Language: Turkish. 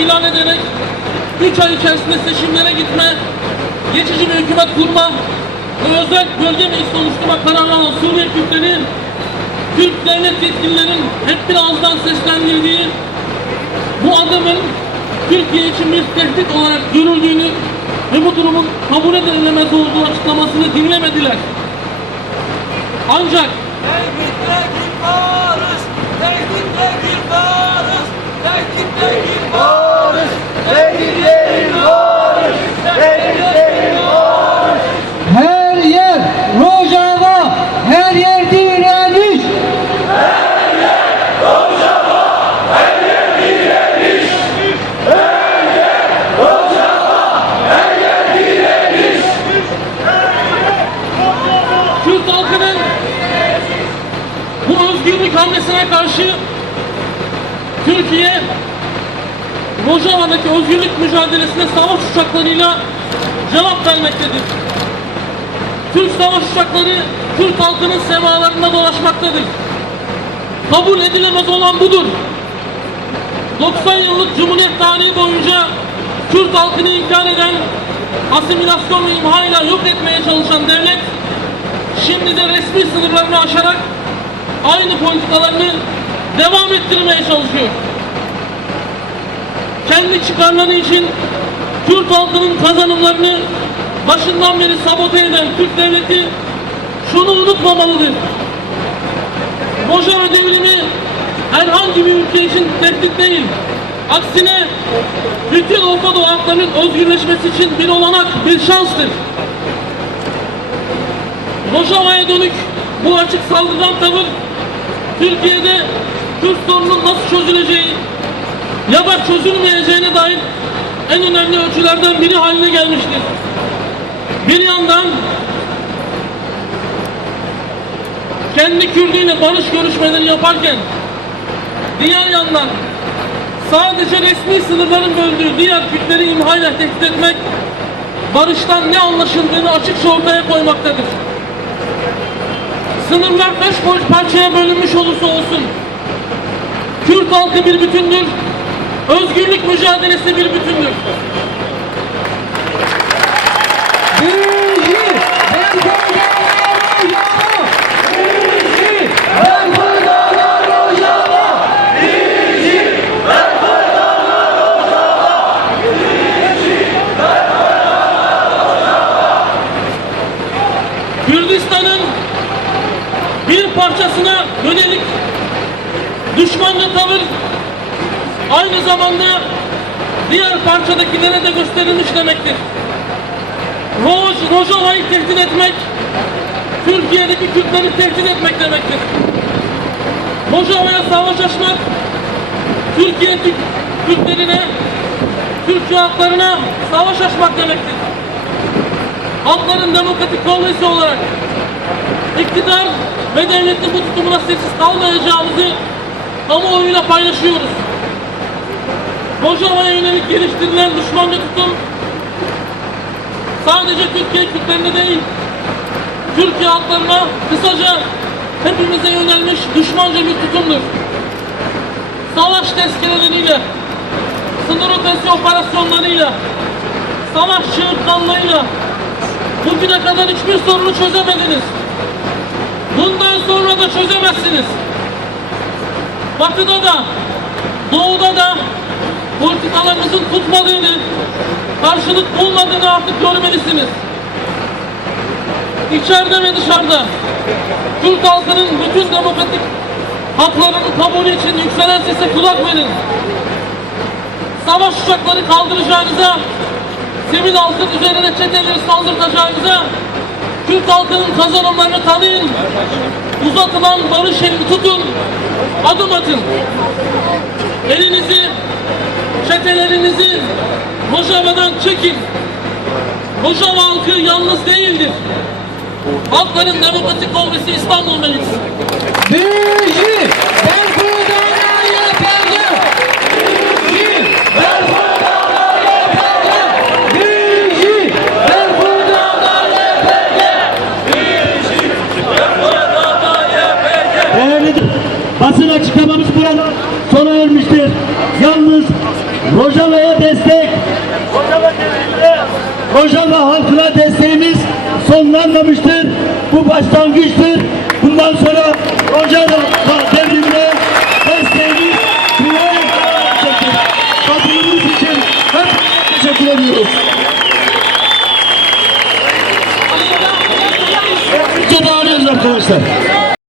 ilan ederek 3 ay içerisinde seçimlere gitme, geçici bir hükümet kurma ve özel bölge meclisi oluşturma kararı alan Suriye Kürtleri, Türk devlet yetkililerin hep bir ağızdan seslendirdiği bu adımın Türkiye için bir tehdit olarak görüldüğünü ve bu durumun kabul edilemez olduğu açıklamasını dinlemediler. Ancak Tehditle gir barış, tehditle gir barış, tehditle gir barış, tehditle gir barış, tehditle gir barış. Her yer Rojava, her yer direniş. Kürt halkının bu özgürlük hamlesine karşı Türkiye Rojava'daki özgürlük mücadelesine savaş uçaklarıyla cevap vermektedir. Türk savaş uçakları Türk halkının semalarında dolaşmaktadır. Kabul edilemez olan budur. 90 yıllık Cumhuriyet tarihi boyunca Kürt halkını inkar eden, asimilasyon ve imhayla yok etmeye çalışan devlet, şimdi de resmi sınırlarını aşarak aynı politikalarını devam ettirmeye çalışıyor. Kendi çıkarları için Kürt halkının kazanımlarını başından beri sabote eden Türk devleti şunu unutmamalıdır. Rojava devrimi herhangi bir ülke için tehdit değil. Aksine bütün Orta Doğu halklarının özgürleşmesi için bir olanak, bir şanstır. Rojava'ya dönük bu açık saldırgan tavır Türkiye'de Kürt sorunun nasıl çözüleceği ya da çözülmeyeceğine dair en önemli ölçülerden biri haline gelmiştir. Bir yandan kendi Kürdüyle barış görüşmeleri yaparken diğer yandan sadece resmi sınırların böldüğü diğer Kürtleri imhayla tehdit etmek barıştan ne anlaşıldığını açıkça ortaya koymaktadır. Sınırlar beş boş parçaya bölünmüş olursa olsun Kürt halkı bir bütündür. Özgürlük mücadelesi bir bütündür. Birinci, ben Rojava, Rojava. Birinci, ben Rojava, Rojava. Kürdistan'ın bir parçasına yönelik düşmanca tavır aynı zamanda diğer parçadakilere de gösterilmiş demektir. Roj, Rojava'yı tehdit etmek, Türkiye'deki Kürtleri tehdit etmek demektir. Rojava'ya savaş açmak, Türkiye Türk- Kürtlerine, Türk halklarına savaş açmak demektir. Halkların demokratik kongresi olarak iktidar ve devletin bu tutumuna sessiz kalmayacağımızı kamuoyuyla paylaşıyoruz. Rojava'ya yönelik geliştirilen düşmanca tutum sadece Türkiye Kürtlerine değil, Türkiye halklarına kısaca hepimize yönelmiş düşmanca bir tutumdur. Savaş tezkereleriyle, sınır ötesi operasyonlarıyla, savaş çığırtkanlığıyla bugüne kadar hiçbir sorunu çözemediniz. Çözemezsiniz. Batıda da, doğuda da politikalarımızın tutmadığını, karşılık bulmadığını artık görmelisiniz. İçeride ve dışarıda Türk halkının bütün demokratik haklarının kabulü için yükselen sese kulak verin. Savaş uçakları kaldıracağınıza, sivil halkın üzerine çeteleri saldırtacağınıza Türk halkının kazanımlarını tanıyın. Uzatılan barış elini tutun. Adım atın. Elinizi, çetelerinizi Rojava'dan çekin. Rojava halkı yalnız değildir. Halkların Demokratik Kongresi İstanbul Meclisi. Birinci, Değerli basın açıklamamız burada sona ermiştir. Yalnız Rojava'ya destek, Rojava halkına desteğimiz sonlanmamıştır. Bu başlangıçtır. Bundan sonra Rojava devrimine desteğimiz gelecektir. Katılımınız için hep teşekkür ediyoruz. Bağırıyoruz arkadaşlar.